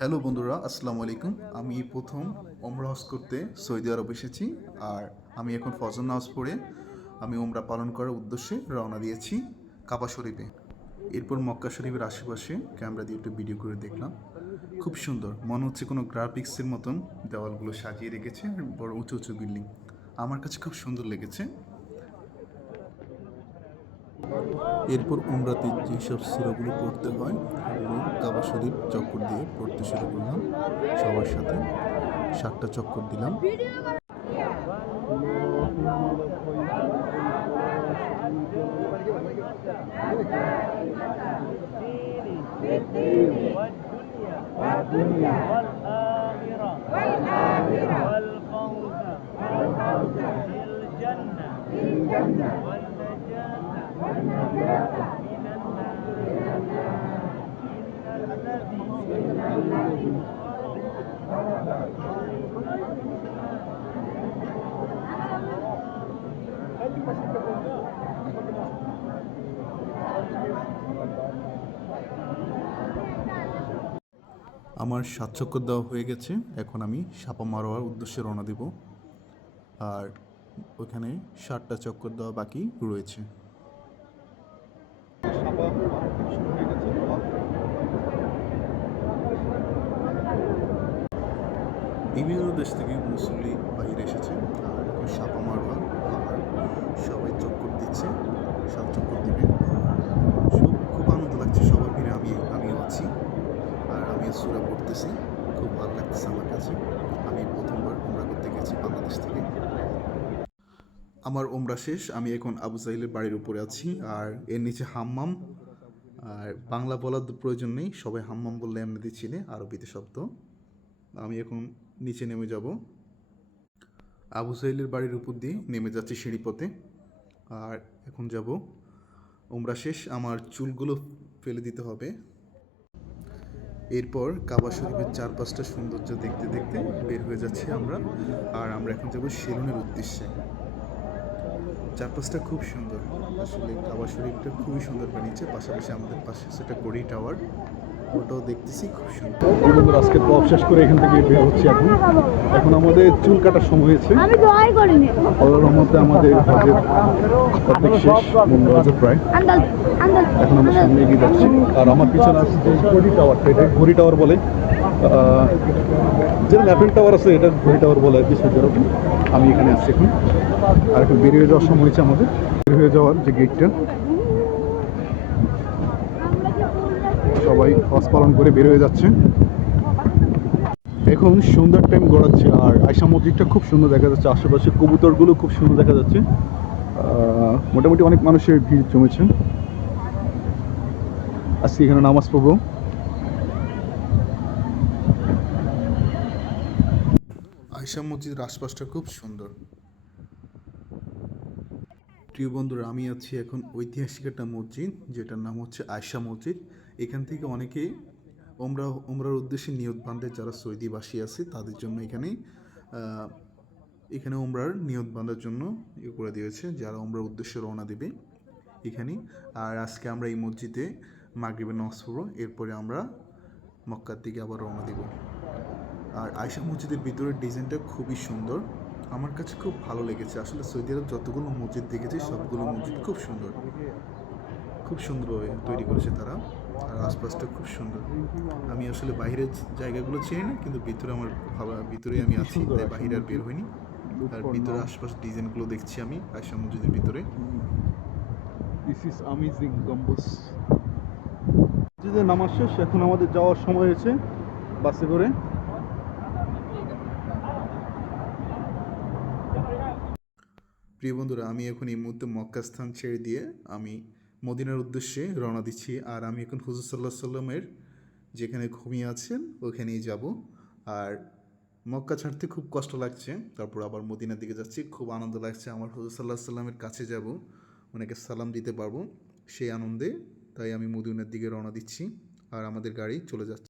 Hello বন্ধুরা, আসসালামু আলাইকুম। আমি প্রথম ওমরা হজ করতে সৌদি আরব এসেছি। আর আমি এখন ফজর নামাজ পড়ে আমি ওমরা পালন করার উদ্দেশ্যে রওনা দিয়েছি কাবা শরীফে। এরপর মক্কা শরীফের আশেপাশে ক্যামেরা দিয়ে একটু ভিডিও করে দেখলাম। খুব সুন্দর, মনে হচ্ছে কোনো গ্রাফিক্সের মতন দেওয়ালগুলো সাজিয়ে রেখেছে, বড় উঁচু উঁচু বিল্ডিং। আমার কাছে খুব সুন্দর লেগেছে। এরপর উমরাতে যেসব সূরাগুলো পড়তে হয় ওগুলো কাবা শরীফ চক্কর দিয়ে পড়তে শুরু করলাম সবার সাথে। 7টা চক্কর দিলাম। আমার 7 চক্কর দেওয়া হয়ে গেছে। এখন আমি সাপা মারোয়ার উদ্দেশ্যে রওনা দেব। আর ওখানে 7টা চক্কর দেওয়া বাকি রয়েছে। বিভিন্ন দেশ থেকে মুসল্লি বাইরে এসেছে। আর এখন সাপা মারোয়া আবার সবাই চক্কর দিচ্ছে, 7 চক্কর দিবে। খুব আনন্দ লাগছে সবার ভিড়ে আমিও আছি। আর আমিও সূরা পড়তেছি। খুব ভালো লাগতেছে আমার কাছে। আমি প্রথমবার উমরা করতে গেছি বাংলাদেশ থেকে। আমার উমরা শেষ। আমি এখন আবু সাহিলের বাড়ির উপরে আছি। আর এর নিচে হাম্মাম। আর বাংলা বলার প্রয়োজন নেই, সবাই হাম্মাম বললে এমনিতে চিনে, আরবিতে শব্দ। আমি এখন নিচে নেমে যাব। আবু সাহিলের বাড়ির উপর দিয়ে নেমে যাচ্ছি সিঁড়িপথে। আর এখন যাব। উমরা শেষ, আমার চুলগুলো ফেলে দিতে হবে। এরপর কাবা শরীফের 4-5টা সৌন্দর্য দেখতে দেখতে বের হয়ে যাচ্ছি আমরা। আর আমরা এখন যাব সেলুনের উদ্দেশ্যে। 4-5টা খুব সুন্দর। আসলে কাবা শরীফটা খুবই সুন্দর বানিয়েছে। পাশাপাশি আমাদের পাশে সেটা গড়ি টাওয়ার, ওটাও দেখতেছি খুব সুন্দর। বন্ধুরা, আজকে ব্লগ শেষ করে এখান থেকে বের হচ্ছি। এখন আমাদের চুল কাটার সময় হয়েছে। আল্লাহর রহমতে আমাদের হজের অর্ধেক শেষ, হজের প্রায়। এখন আমরা সামনে এগিয়ে যাচ্ছি। আর আমার পিছনে আছে যে ঘড়ি টাওয়ারটা, এটা ঘড়ি টাওয়ার বলে। যে ল্যাপেল টাওয়ার আছে এটা ঘড়ি টাওয়ার বলে আর কি, সেরকম। আমি এখানে আসছি এখন। আর এখন বের হয়ে যাওয়ার সময় হয়েছে আমাদের। বের হয়ে যাওয়ার যে গেটটা, সবাই হজ পালন করে বের হয়ে যাচ্ছে। এখন সুন্দর টাইম গড়াচ্ছে। আর আয়সা মসজিদটা খুব সুন্দর দেখা যাচ্ছে, আশেপাশে কবুতরগুলো খুব সুন্দর দেখা যাচ্ছে। মোটামুটি অনেক মানুষের ভিড় জমেছে আজকে এখানে নামাজ পড়বো। আয়শা মসজিদের আশপাশটা খুব সুন্দর। প্রিয় বন্ধুরা, আমি আছি এখন ঐতিহাসিক একটা মসজিদ যেটার নাম হচ্ছে আয়শা মসজিদ। এখান থেকে অনেকেই ওমরার উদ্দেশ্যে নিয়ত বাঁধে, যারা সৌদিবাসী আছে তাদের জন্য এখানে ওমরার নিয়ত বাঁধার জন্য করে দিয়েছে, যারা ওমরার উদ্দেশ্যে রওনা দেবে এখানে। আর আজকে আমরা এই মসজিদে মাগরিবের নামাজ পড়ব, এরপরে আমরা মক্কার দিকে আবার রওনা দেব। আর আয়শা মসজিদের ভিতরের ডিজাইনটা খুবই সুন্দর, আমার কাছে খুব ভালো লেগেছে। আসলে সৌদি আরব যতগুলো মসজিদ দেখেছি সবগুলো মসজিদ খুব সুন্দর, খুব সুন্দরভাবে তৈরি করেছে তারা। আর আশপাশটা খুব সুন্দর। আমি আসলে বাইরের জায়গাগুলো চিনি না, কিন্তু ভিতরে আমার ভিতরে আমি আছি, তাই বাইরে আর বের হইনি। আর ভিতরে আশপাশ ডিজাইনগুলো দেখছি আমি আয়শা মসজিদের ভিতরে। দিস ইজ অ্যামেজিং গম্বুজ। মসজিদে নামাজ শেষ, এখন আমাদের যাওয়ার সময় হয়েছে বাসে করে। প্রিয় বন্ধুরা, আমি এখন এই মুহূর্তে মক্কা স্থান ছেড়ে দিয়ে আমি মদিনার উদ্দেশ্যে রওনা দিচ্ছি। আর আমি এখন হুজুর সাল্লাহ সাল্লামের যেখানে ঘুমিয়ে আছেন ওখানেই যাব। আর মক্কা ছাড়তে খুব কষ্ট লাগছে, তারপর আবার মদিনার দিকে যাচ্ছি। খুব আনন্দ লাগছে, আমার হুজুর সাল্লাহ সাল্লামের কাছে যাব, ওনাকে সালাম দিতে পারবো সেই আনন্দে। তাই আমি মদিনার দিকে রওনা দিচ্ছি। আর আমাদের গাড়ি চলে যাচ্ছে।